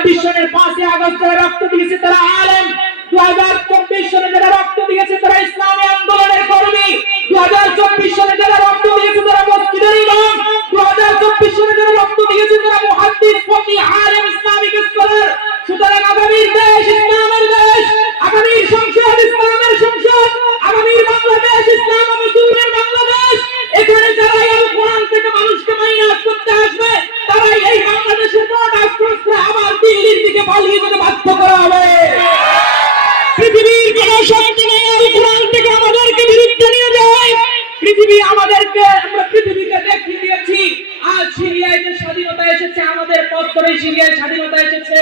2024 সনের 5 আগস্ট যারা রক্ত দিয়েছে তারা আলেম, 2024 সনে যারা রক্ত দিয়েছে তারা ইসলামী আন্দোলনের কর্মী, 2024 সনে যারা রক্ত দিয়েছে তারা মসজিদের ইমাম, 2024 সনে যারা রক্ত দিয়েছে তারা মুহাদ্দিস, ফকিহ, আলেম, ইসলামিক স্কলার। সুতরাং আগামীর দেশ ইসলামের দেশ, আগামীর সংসদ ইসলামের সংসদ, আগামীর বাংলাদেশ ইসলাম ও মুসলমানের বাংলাদেশ। এখানে যারা আল কোরআন থেকে মানুষকে মাইনাস করতে আসবে তারাই এই বাংলাদেশের বর্ডার ক্রস করে আবার দিল্লির দিকে পালিয়ে যেতে বাধ্য করা হবে। পৃথিবীর কোন শক্তি নেই আল কোরআন থেকে আমাদেরকে বিরুদ্ধে নিয়ে যায়। আমরা পৃথিবীকে দেখিয়ে দিয়েছি। আজ সিরিয়ায় যে স্বাধীনতা এসেছে, আমাদের পথ ধরে সিরিয়ায় স্বাধীনতা এসেছে।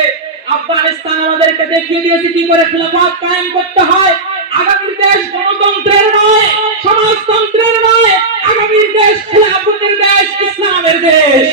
আফগানিস্তান আমাদেরকে দেখিয়ে দিয়েছে কি করে খিলাফত কায়েম করতে হয়। আগামীর দেশ গণতন্ত্রের নয়, সমাজতন্ত্রের নয়, আগামীর দেশ খিলাফতের দেশ, ইসলামের দেশ।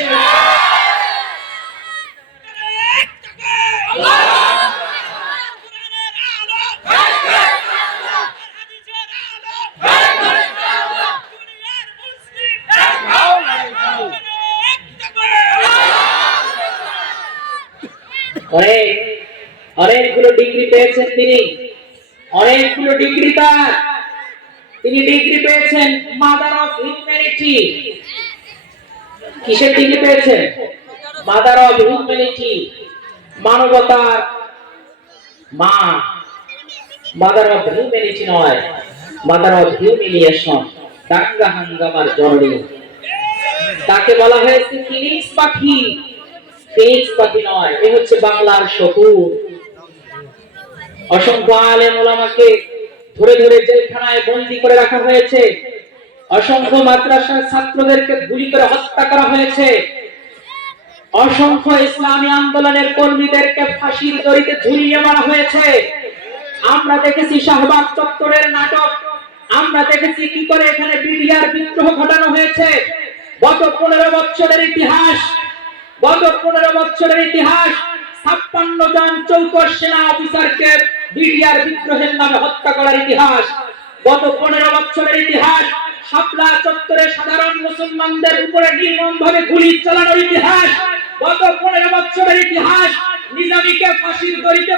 অনেকগুলো ডিগ্রি পেয়েছেন তিনি, অনেকগুলো ডিগ্রি তার। তিনি ডিগ্রি পেয়েছেন মাদার অফ হিউম্যানিটি। কিসের ডিগ্রি পেয়েছেন? মাদার অফ হিউম্যানিটি, মানবতার মা। মাদার অফ হিউম্যানিটি নয়, মাদার অফ হিউমিলিয়েশন, দাঙ্গা হাঙ্গামার জননী। তাকে বলা হয়েছে ফিনিক্স পাখি। ফিনিক্স পাখি নয়, এ হচ্ছে বাংলার শকুন। অসংখ্য আলেম ওলামাকে ধরে ধরে জেলখানায় বন্দী করে রাখা হয়েছে। অসংখ্য মাদ্রাসার ছাত্রদেরকে গুলি করে হত্যা করা হয়েছে। অসংখ্য ইসলামী আন্দোলনের কর্মীদেরকে ফাঁসির দড়িতে ঝুলিয়ে মারা হয়েছে। আমরা দেখেছি শাহবাগ চত্বরের নাটক, আমরা দেখেছি কি করে এখানে বিডিআর বিদ্রোহ ঘটানো হয়েছে। গত 15 বছরের ইতিহাস, গত 15 বছরের ইতিহাস, 56 জন চৌকস সেনা অফিসারকে বিডিআর বিদ্রোহের নামে হত্যা করার ইতিহাস। গত 15 বছরের ইতিহাস, শাপলা চত্বরে সাধারণ মুসলমানদের উপরে নির্মমভাবে গুলি চালানোর ইতিহাস। গত 15 বছরের ইতিহাস, নিজামীকে ফাঁসির দড়িতে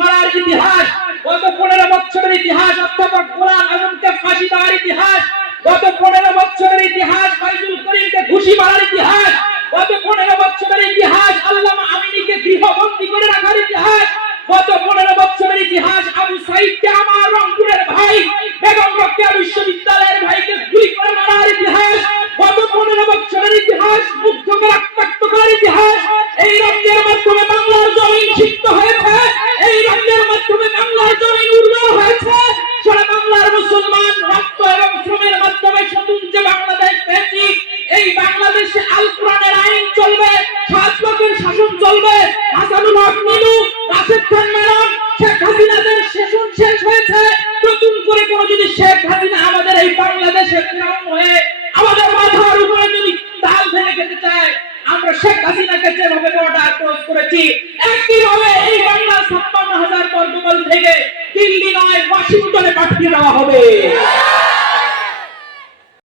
মারার ইতিহাস। গত 15 বছরের ইতিহাস, অধ্যাপক গোলাম আজমকে ফাঁসি দেওয়ার ইতিহাস। গত 15 বছরের ইতিহাস, ফাইজুল করিমকে ঘুষি মারার ইতিহাস। গত 15 বছরের ইতিহাস, আল্লামা আমিনীকে গৃহবন্দী করে রাখার ইতিহাস। গত 15 বছরের ইতিহাস, আবু সাইদকে আমার রংপুরের ভাই বেগম রোকেয়া বিশ্ববিদ্যালয়ের ভাইকে গুলি করে মারার ইতিহাস। গত 15 বছরের ইতিহাস, মুগ্ধকে রক্তাক্ত করার ইতিহাস। এই রক্তের মাধ্যমে বাংলার জমিন সিক্ত হয়েছে, এই রক্তের মাধ্যমে বাংলার জমিন উর্বর হয়েছে। সারা বাংলার মুসলমান রক্ত এবং শ্রমের মাধ্যমে নতুন যে বাংলাদেশ পেয়েছি, এই বাংলাদেশে আল কোরআনের আইন চলবে, শাসকের শাসন চলবে। হাসানুল হক মিনু, রাশেদ খান মেনন, শেখ হাসিনাদের শাসন শেষ হয়েছে। নতুন করে কোন যদি শেখ হাসিনা আমাদের এই বাংলাদেশের ফেরাউন হয়ে আমাদের মাথার উপরে যদি ডাল ফেলে খেতে চায়, আমরা শেখ হাসিনাকে যেভাবে বর্ডার ক্রস করেছি